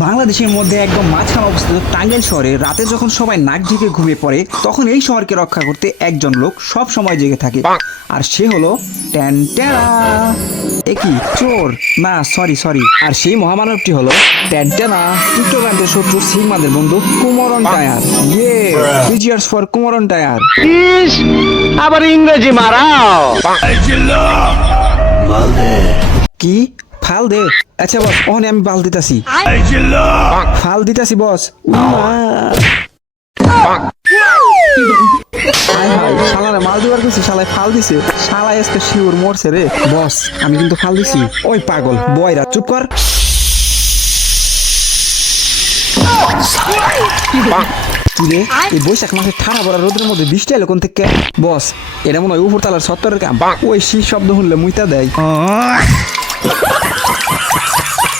বাংলাদেশের মধ্যে একদম মাঝখানে অবস্থিত টাঙ্গাইল শহরে রাতে যখন সবাই নাক ঢেকে ঘুমিয়ে পড়ে তখন এই শহরকে রক্ষা করতে একজন লোক সব সময় জেগে থাকে আর সে হলো ট্যান্টেরা। একই চোর না, সরি সরি। আর সেই মহামানবটি হলো ট্যান্টেরা, টিটোরান্টের শত্রু সিগমাদের বন্ধু কুমরন টায়ার। ইয়ে, থ্রি চিয়ার্স ফর কুমরন টায়ার। আবার ইংরেজি মারাও। কি ফাল দে? আচ্ছা বস, ওখানে আমি বাল দিতাছি, ফাল দিতাছি বস। শালারে মাল দিবার গেছি, শালায় ফাল দিছে, শালায় আজকে শিওর মরছে রে। বস আমি কিন্তু ফাল দিছি। ওই পাগল বয়রা চুপ কর। কিরে এই বৈশাখ মাসে ঠাড়া ভরা রোদের মধ্যে বৃষ্টি এলো কোন থেকে? বস এটা মনে হয় উপরতলার সত্তরের কাম। ওই শীত শব্দ শুনলে মুইতা দেয়।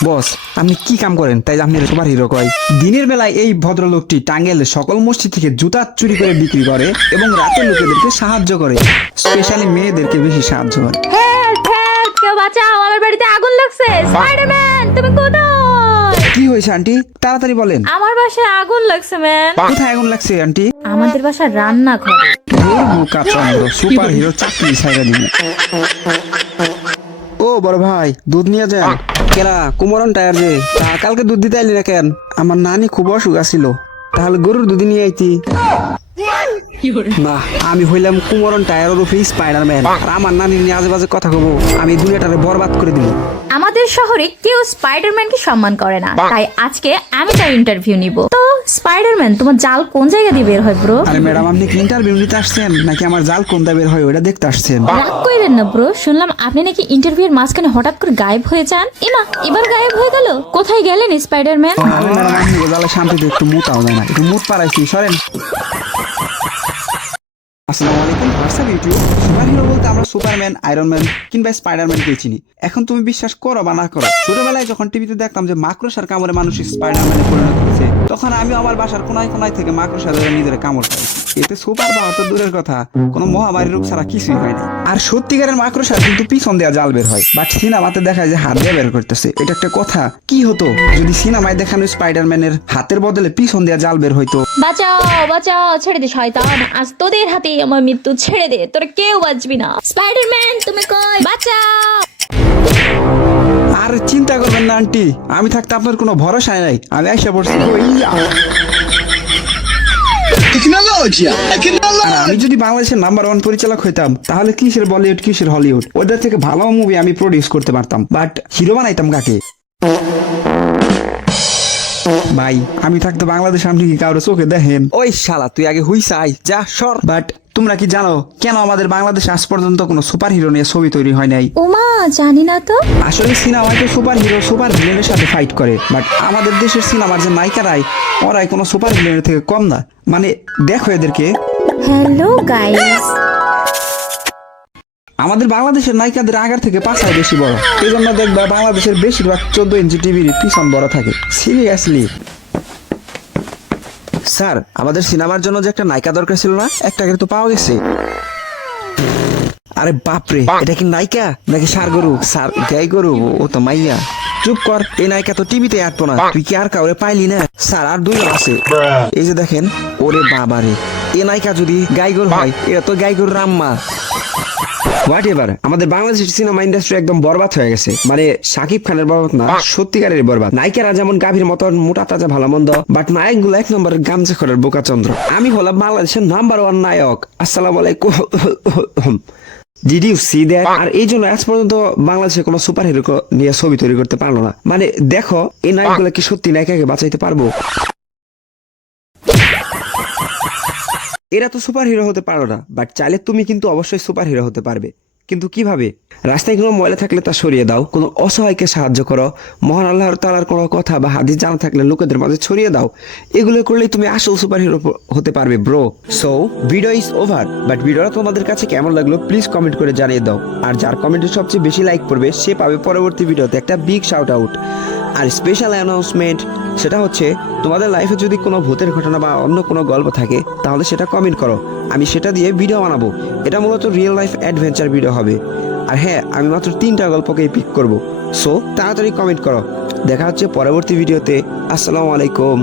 বস আপনি কি কাম করেন তাই আপনি সুপার হিরো কয়? দিনের বেলায় এই ভদ্রলোকটি টাঙ্গাইলের সকল মসজিদ থেকে জুতা চুরি করে বিক্রি করে এবং রাতে লোকেদেরকে সাহায্য করে, স্পেশালি মেয়েদেরকে বেশি সাহায্য করে। হেল্প হেল্প, কেউ বাঁচাও, আমার বাড়িতে আগুন লাগছে। স্পাইডারম্যান তুমি কোথায়? কি হয়েছে আন্টি, তাড়াতাড়ি বলেন। আমার বাসায় আগুন লাগছে ম্যান। কোথায় আগুন লাগছে আন্টি? আমাদের বাসার রান্নাঘরে। সুপার হিরো চাকরি ছাইরা দিন। ও বড় ভাই দুধ নিয়ে যান। কেরা কুমরন টায়ার যে, তা কালকে দুধ দিতে আইলি না কেন? আমার নানি খুব অসুখ আছিল, তাহলে গরুর দুধ নিয়ে আইতি। না আমি হইলাম কুমরন টায়ার ওরফে স্পাইডারম্যান, আর আমার নানি নিয়ে আজে বাজে কথা কব, আমি দুনিয়াটারে বরবাদ করে দিব। আমাদের শহরে কেউ স্পাইডারম্যানকে সম্মান করে না, তাই আজকে আমি তার ইন্টারভিউ নিব। তো স্পাইডারম্যান তোমার জাল কোন জায়গা দিয়ে বের হয় ব্রো? আরে ম্যাডাম আপনি কি ইন্টারভিউ নিতে আসছেন নাকি আমার জাল কোনটা বের হয় ওটা দেখতে আসছেন? রাগ কইরেন না ব্রো, শুনলাম আপনি নাকি ইন্টারভিউর মাঝখানে হঠাৎ করে গায়েব হয়ে যান। এমা এবার গায়েব হয়ে গেল, কোথায় গেলেন স্পাইডারম্যান? আরে ম্যাডাম আপনি জালে শান্তিতে একটু মুতাও যায় না, একটু মুত পারাইছি, সরেন। আসসালামু আলাইকুম হোয়াটসঅ্যাপ ইউটিউব। সুপার হিরো বলতে আমরা সুপারম্যান, আয়রন ম্যান কিংবা স্পাইডারম্যানকে চিনি। এখন তুমি বিশ্বাস করো বা না করো, ছোটবেলায় যখন টিভিতে দেখতাম যে মাকড়সার কামড়ে মানুষ স্পাইডারম্যানে পরিণত হয়েছে, তখন আমি আমার বাসার কোনায় কোনায় থেকে মাকড়সা ধরে নিজের কামড় পাইছি। এতে সুপার পাওয়ার তো দূরের কথা, কোনো মহামারী রোগ ছাড়া কিছুই হয় না। আর সত্যিকারের মাকড়সা কিন্তু পিছন দেওয়া জাল বের হয়, বাট সিনেমাতে দেখায় যে হাত দিয়ে বের করতেছে। এটা একটা কথা। কি হতো যদি সিনেমায় দেখানো স্পাইডারম্যানের হাতের বদলে পিছন দেওয়া জাল বের হইতো? বাঁচাও বাঁচাও, ছেড়ে দে শয়তান, আজ তোদের হাতে আমার মৃত্যু, ছেড়ে দে, তোরা কেউ বাঁচবি না। স্পাইডারম্যান তুমি কই? বাঁচাও। আর চিন্তা করবেন না আন্টি, আমি থাকতে আপনার কোনো ভরসা নাই, আমি আইসা পড়ছি। আর আমি যদি বাংলাদেশের নাম্বার 1 পরিচালক হইতাম তাহলে কিসের বলিউড কিসের হলিউড, ওদের থেকে ভালো মুভি আমি প্রডিউস করতে পারতাম, বাট হিরো বানাইতাম কাকে? ভাই আমি থাকতে বাংলাদেশ আপনি কি কারো চোখে দেখেন? ওই শালা তুই আগে হুইসা আই যা সর। বাট তোমরা কি জানো কেন আমাদের বাংলাদেশে আজ পর্যন্ত কোনো সুপার হিরো নিয়ে ছবি তৈরি হয় নাই? ওমা জানি না তো। আসলে সিনেমায় তো সুপার হিরো সুপার ভিলেনের সাথে ফাইট করে, বাট আমাদের দেশের সিনেমার যে নায়িকারাই ওরাই কোনো সুপার ভিলেনের থেকে কম না। মানে দেখো এদেরকে। হ্যালো গাইস, আমাদের বাংলাদেশের নায়িকাদের আগার থেকে পাছায় বেশি বড়, এই জন্য দেখবা বাংলাদেশের বেশিরভাগ 14 ইঞ্চি টিভির পিছন বড় থাকে। সিরিয়াসলি স্যার, আমাদের সিনেমার জন্য যে একটা নায়িকা দরকার ছিল না, একটা কিন্তু পাওয়া গেছে। আরে বাপরে, এটা কি নায়িকা নাকি সার গরু? সার গাই গরু, ও তো মাইয়া। চুপ কর, এই নায়িকা তো টিভিতে আসবো না। তুই কি আর কাউরে পাইলি না? স্যার আর 2 জন আছে, এই যে দেখেন। ওরে বাবারে, এই নায়িকা যদি গাই গরু হয়, এটা তো গাই গরুর আম্মা। হোয়াট এভার, আমাদের বাংলাদেশের সিনেমা ইন্ডাস্ট্রি একদম বরবাদ হয়ে গেছে। মানে শাকিব খানের বরবাদ না, সত্যিকারের বরবাদ। নায়িকারা যেমন গাভীর মতন মোটা তাজা ভালো মন্দ, বাট নায়ক গুলো 1 নম্বরের গামছাখরের বোকাচন্দ্র। আমি হলাম বাংলাদেশের নাম্বার 1 নায়ক। আসসালামু আলাইকুম। Did you see that? আর এই জন্য আজ পর্যন্ত বাংলাদেশে কোনো সুপার হিরো নিয়ে ছবি তৈরি করতে পারলো না। মানে দেখো এই নায়কগুলো কি সত্যি নায়িকাকে বাঁচাইতে পারবো? এরা তো সুপার হিরো হতে পারো না, বাট চাইলে তুমি কিন্তু অবশ্যই সুপার হিরো হতে পারবে। কিন্তু কিভাবে? রাস্তায় কোনো ময়লা থাকলে তা সরিয়ে দাও, কোনো অসহায়কে সাহায্য করো, মহান আল্লাহর তাআলার কোনো কথা বা হাদিস জানা থাকলে লোকেদের মাঝে ছড়িয়ে দাও। এগুলো করলেই তুমি আসল সুপার হিরো হতে পারবে bro. So video is over, but ভিডিওটা তোমাদের কাছে কেমন লাগলো প্লিজ কমেন্ট করে জানিয়ে দাও। আর যার কমেন্টে সবচেয়ে বেশি লাইক করবে সে পাবে পরবর্তী ভিডিওতে একটা বিগ শাউট আউট। আর স্পেশাল অ্যানাউন্সমেন্ট, সেটা হচ্ছে তোমাদের লাইফে যদি কোনো ভূতের ঘটনা বা অন্য কোনো গল্প থাকে তাহলে সেটা কমেন্ট করো, আমি সেটা দিয়ে ভিডিও বানাবো। এটা মূলত রিয়েল লাইফ অ্যাডভেঞ্চার ভিডিও হবে। আর হ্যাঁ, আমি মাত্র 3টা গল্পকেই পিক করব। সো তাড়াতাড়ি কমেন্ট করো। দেখা হচ্ছে পরবর্তী ভিডিওতে। আসসালামু আলাইকুম।